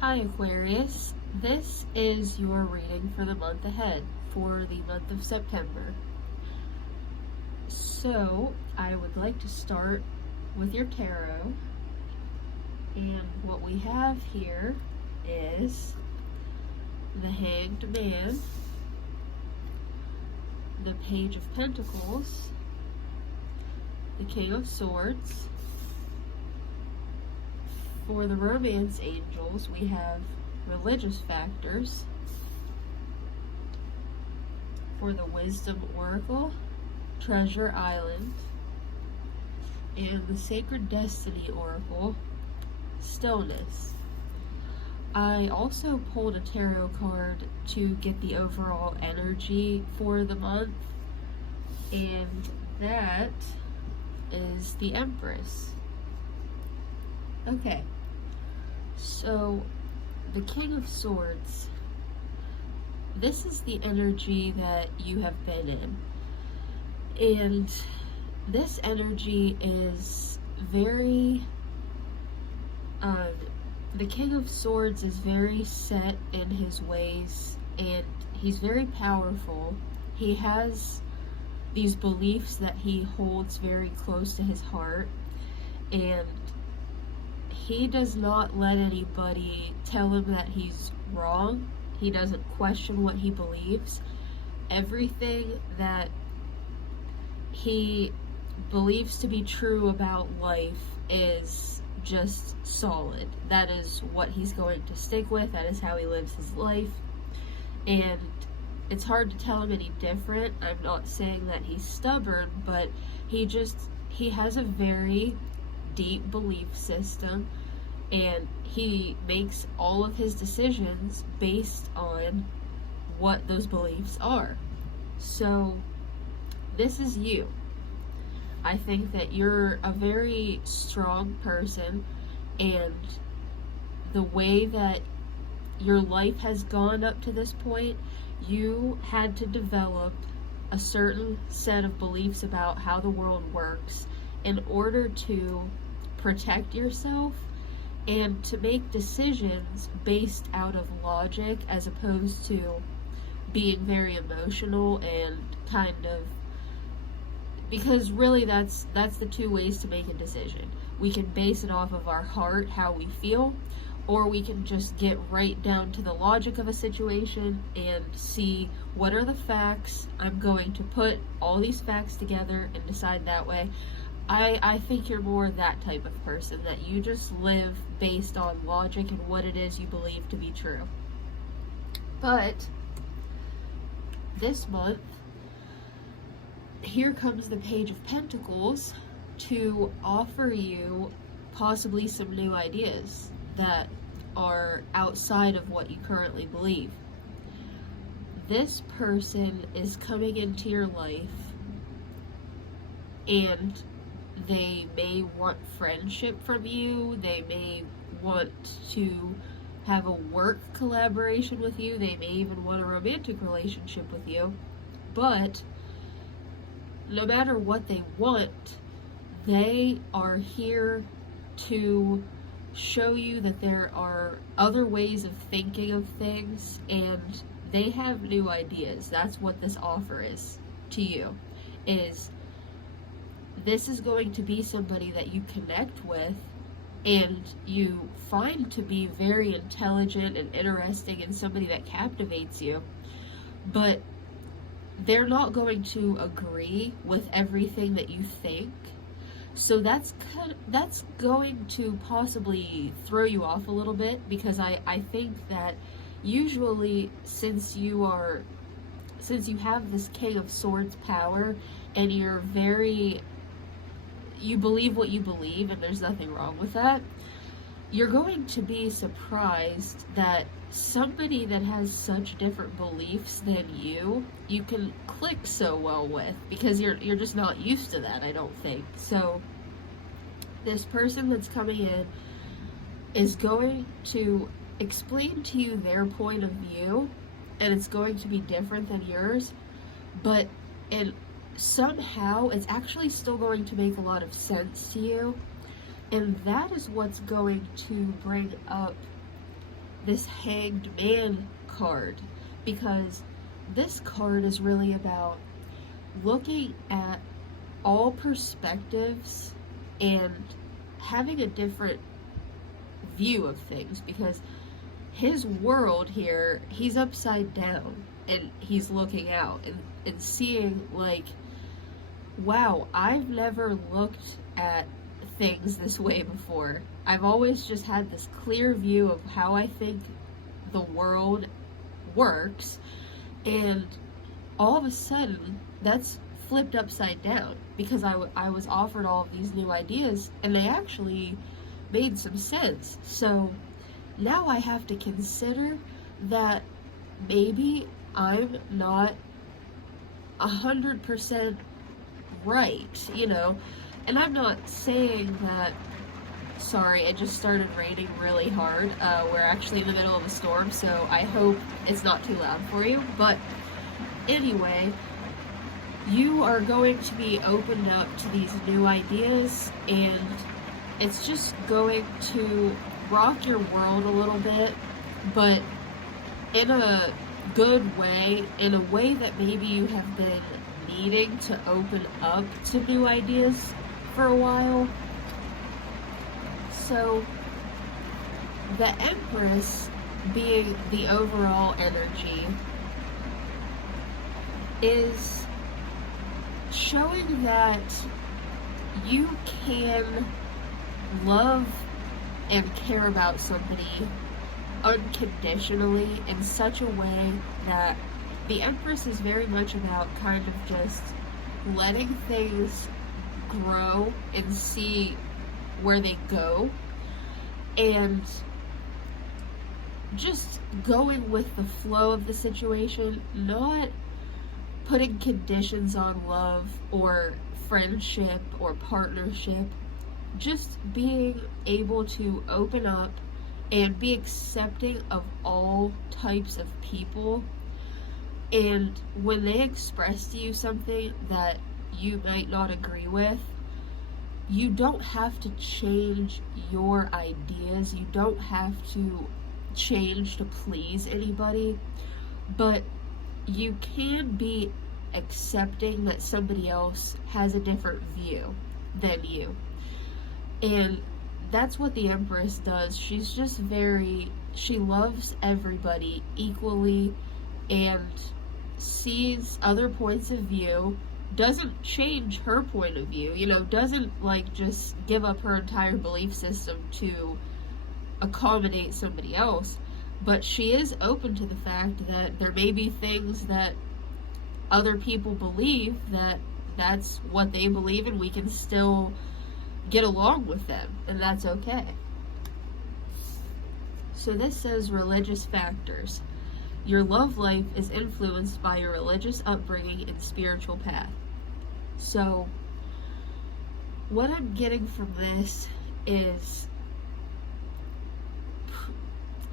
Hi Aquarius, this is your reading for the month ahead, for the month of September. So, I would like to start with your tarot, and what we have here is the Hanged Man, the Page of Pentacles, the King of Swords. For the Romance Angels, we have Religious Factors. For the Wisdom Oracle, Treasure Island. And the Sacred Destiny Oracle, Stillness. I also pulled a tarot card to get the overall energy for the month, and that is the Empress. Okay, so the King of Swords, this is the energy that you have been in, and this energy is very, the King of Swords is very set in his ways, and he's very powerful. He has these beliefs that he holds very close to his heart, and he does not let anybody tell him that he's wrong. He doesn't question what he believes. Everything that he believes to be true about life is just solid. That is what he's going to stick with. That is how he lives his life. And it's hard to tell him any different. I'm not saying that he's stubborn, but he has a very deep belief system, and he makes all of his decisions based on what those beliefs are. So this is you. I think that you're a very strong person, and the way that your life has gone up to this point, you had to develop a certain set of beliefs about how the world works in order to protect yourself and to make decisions based out of logic, as opposed to being very emotional and kind of, because really that's the two ways to make a decision. We can base it off of our heart, how we feel, or we can just get right down to the logic of a situation and see what are the facts. I'm going to put all these facts together and decide that way. I think you're more that type of person, that you just live based on logic and what it is you believe to be true. But this month, here comes the Page of Pentacles to offer you possibly some new ideas that are outside of what you currently believe. This person is coming into your life, and they may want friendship from you. They may want to have a work collaboration with you. They may even want a romantic relationship with you. But no matter what they want, they are here to show you that there are other ways of thinking of things, and they have new ideas. That's what this offer is to you, is this is going to be somebody that you connect with and you find to be very intelligent and interesting and somebody that captivates you, but they're not going to agree with everything that you think. So that's going to possibly throw you off a little bit, because I think that usually since you have this King of Swords power, and you believe what you believe, and there's nothing wrong with that, you're going to be surprised that somebody that has such different beliefs than you can click so well with, because you're just not used to that, I don't think. So this person that's coming in is going to explain to you their point of view, and it's going to be different than yours, but somehow it's actually still going to make a lot of sense to you. And that is what's going to bring up this Hanged Man card, because this card is really about looking at all perspectives and having a different view of things, because his world here, he's upside down and he's looking out and seeing like, wow, I've never looked at things this way before. I've always just had this clear view of how I think the world works, and all of a sudden that's flipped upside down, because I was offered all of these new ideas and they actually made some sense. So now I have to consider that maybe I'm not 100% right, you know. And I'm not saying that, sorry, it just started raining really hard. We're actually in the middle of a storm, so I hope it's not too loud for you. But anyway, you are going to be opened up to these new ideas, and it's just going to rock your world a little bit, but in a good way, in a way that maybe you have been needing to open up to new ideas for a while. So the Empress, being the overall energy, is showing that you can love and care about somebody unconditionally in such a way that the Empress is very much about kind of just letting things grow and see where they go, and just going with the flow of the situation, not putting conditions on love or friendship or partnership, just being able to open up and be accepting of all types of people. And when they express to you something that you might not agree with, you don't have to change your ideas, you don't have to change to please anybody, but you can be accepting that somebody else has a different view than you. And that's what the Empress does. She's just she loves everybody equally and sees other points of view, doesn't change her point of view, you know, doesn't like just give up her entire belief system to accommodate somebody else, but she is open to the fact that there may be things that other people believe that's what they believe, and we can still get along with them, and that's okay. So this says religious factors. Your love life is influenced by your religious upbringing and spiritual path. So what I'm getting from this is,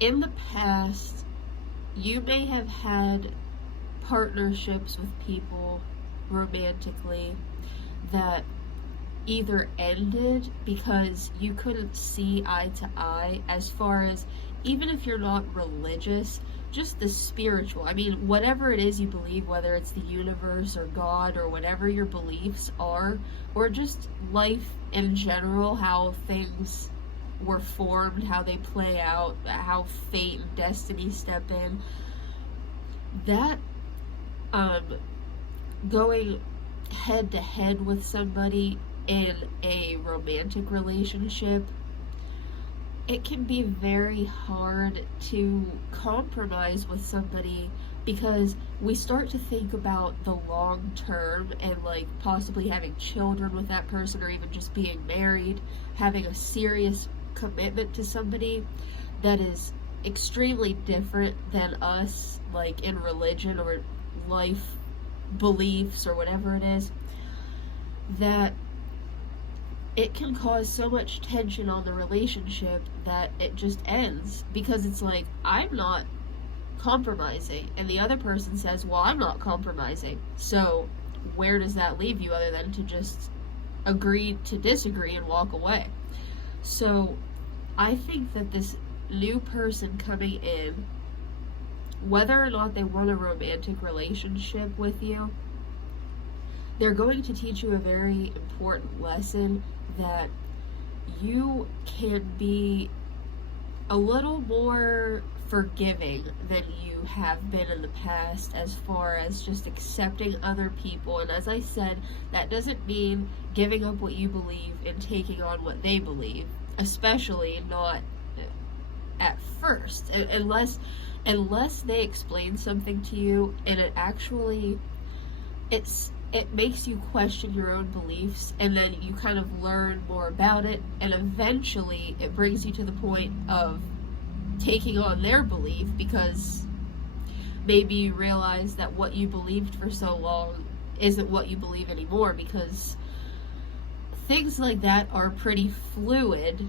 in the past, you may have had partnerships with people romantically that either ended because you couldn't see eye to eye, as far as, even if you're not religious, just the spiritual. I mean, whatever it is you believe, whether it's the universe or God or whatever your beliefs are, or just life in general, how things were formed, how they play out, how fate and destiny step in, that going head to head with somebody in a romantic relationship, it can be very hard to compromise with somebody, because we start to think about the long term and like possibly having children with that person, or even just being married, having a serious commitment to somebody that is extremely different than us, like in religion or life beliefs or whatever it is, that it can cause so much tension on the relationship that it just ends, because it's like, I'm not compromising, and the other person says, well, I'm not compromising, so where does that leave you other than to just agree to disagree and walk away? So I think that this new person coming in, whether or not they want a romantic relationship with you, they're going to teach you a very important lesson that you can be a little more forgiving than you have been in the past, as far as just accepting other people. And as I said, that doesn't mean giving up what you believe and taking on what they believe, especially not at first, unless they explain something to you and it makes you question your own beliefs, and then you kind of learn more about it, and eventually it brings you to the point of taking on their belief, because maybe you realize that what you believed for so long isn't what you believe anymore, because things like that are pretty fluid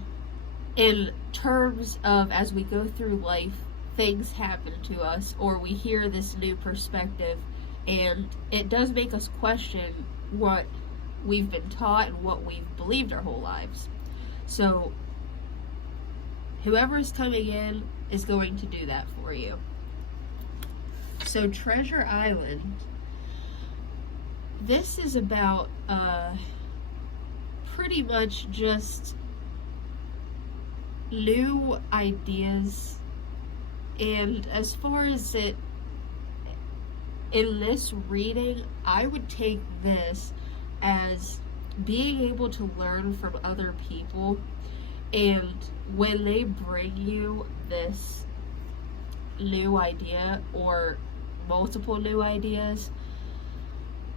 in terms of, as we go through life, things happen to us, or we hear this new perspective, and it does make us question what we've been taught and what we've believed our whole lives. So whoever is coming in is going to do that for you. So Treasure Island, this is about pretty much just new ideas. And as far as it, in this reading, I would take this as being able to learn from other people, and when they bring you this new idea or multiple new ideas,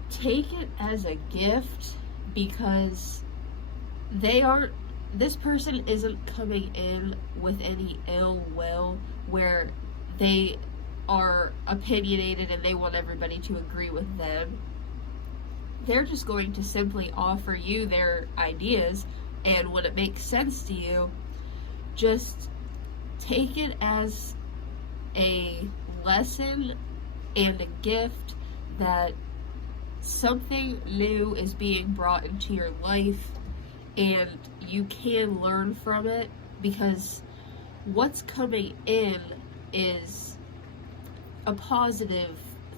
take it as a gift, because this person isn't coming in with any ill will where they are opinionated and they want everybody to agree with them. They're just going to simply offer you their ideas, and when it makes sense to you, just take it as a lesson and a gift that something new is being brought into your life, and you can learn from it, because what's coming in is a positive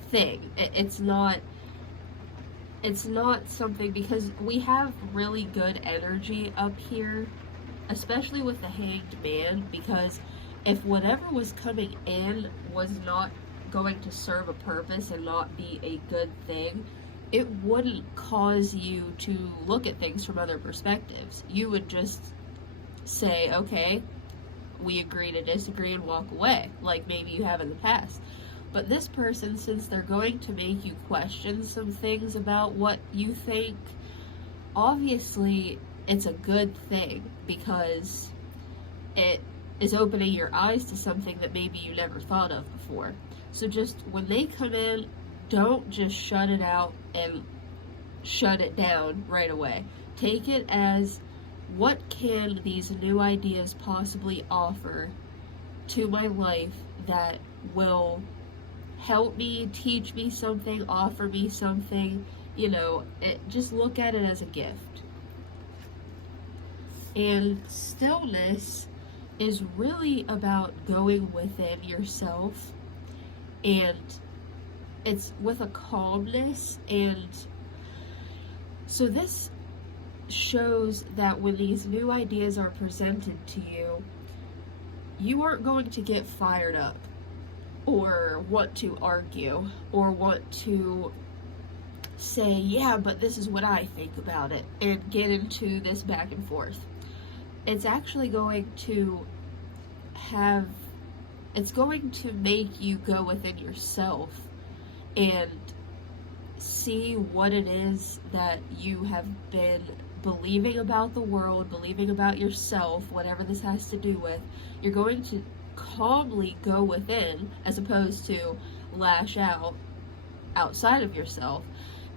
thing. It's not something, because we have really good energy up here, especially with the Hanged Man, because if whatever was coming in was not going to serve a purpose and not be a good thing, it wouldn't cause you to look at things from other perspectives. You would just say, okay, we agree to disagree, and walk away, like maybe you have in the past. But this person, since they're going to make you question some things about what you think, obviously it's a good thing, because it is opening your eyes to something that maybe you never thought of before. So just when they come in, don't just shut it out and shut it down right away. Take it as, what can these new ideas possibly offer to my life that will help me, teach me something, offer me something, just look at it as a gift. And stillness is really about going within yourself, and it's with a calmness. And so this shows that when these new ideas are presented to you, you aren't going to get fired up or want to argue or want to say, yeah, but this is what I think about it, and get into this back and forth. It's actually going to make you go within yourself and see what it is that you have been believing about the world, believing about yourself, whatever this has to do with. You're going to calmly go within, as opposed to lash out outside of yourself,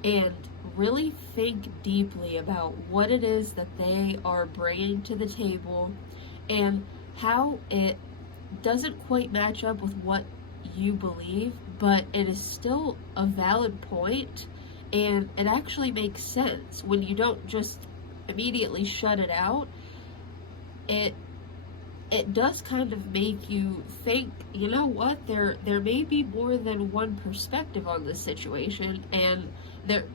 and really think deeply about what it is that they are bringing to the table, and how it doesn't quite match up with what you believe, but it is still a valid point, and it actually makes sense when you don't just immediately shut it out. It it does kind of make you think, you know what, there may be more than one perspective on this situation, and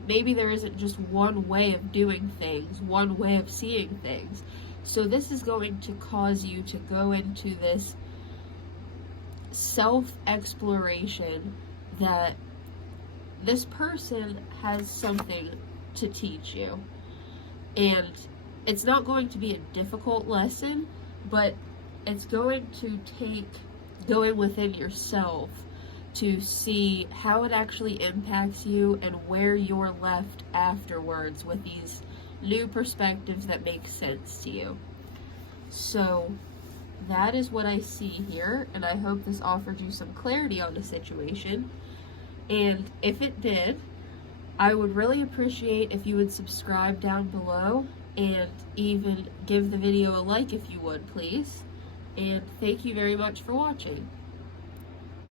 maybe there isn't just one way of doing things, one way of seeing things. So this is going to cause you to go into this self-exploration that this person has something to teach you. And it's not going to be a difficult lesson, but it's going to take going within yourself to see how it actually impacts you and where you're left afterwards with these new perspectives that make sense to you. So that is what I see here, and I hope this offered you some clarity on the situation. And if it did, I would really appreciate if you would subscribe down below and even give the video a like if you would, please. And thank you very much for watching.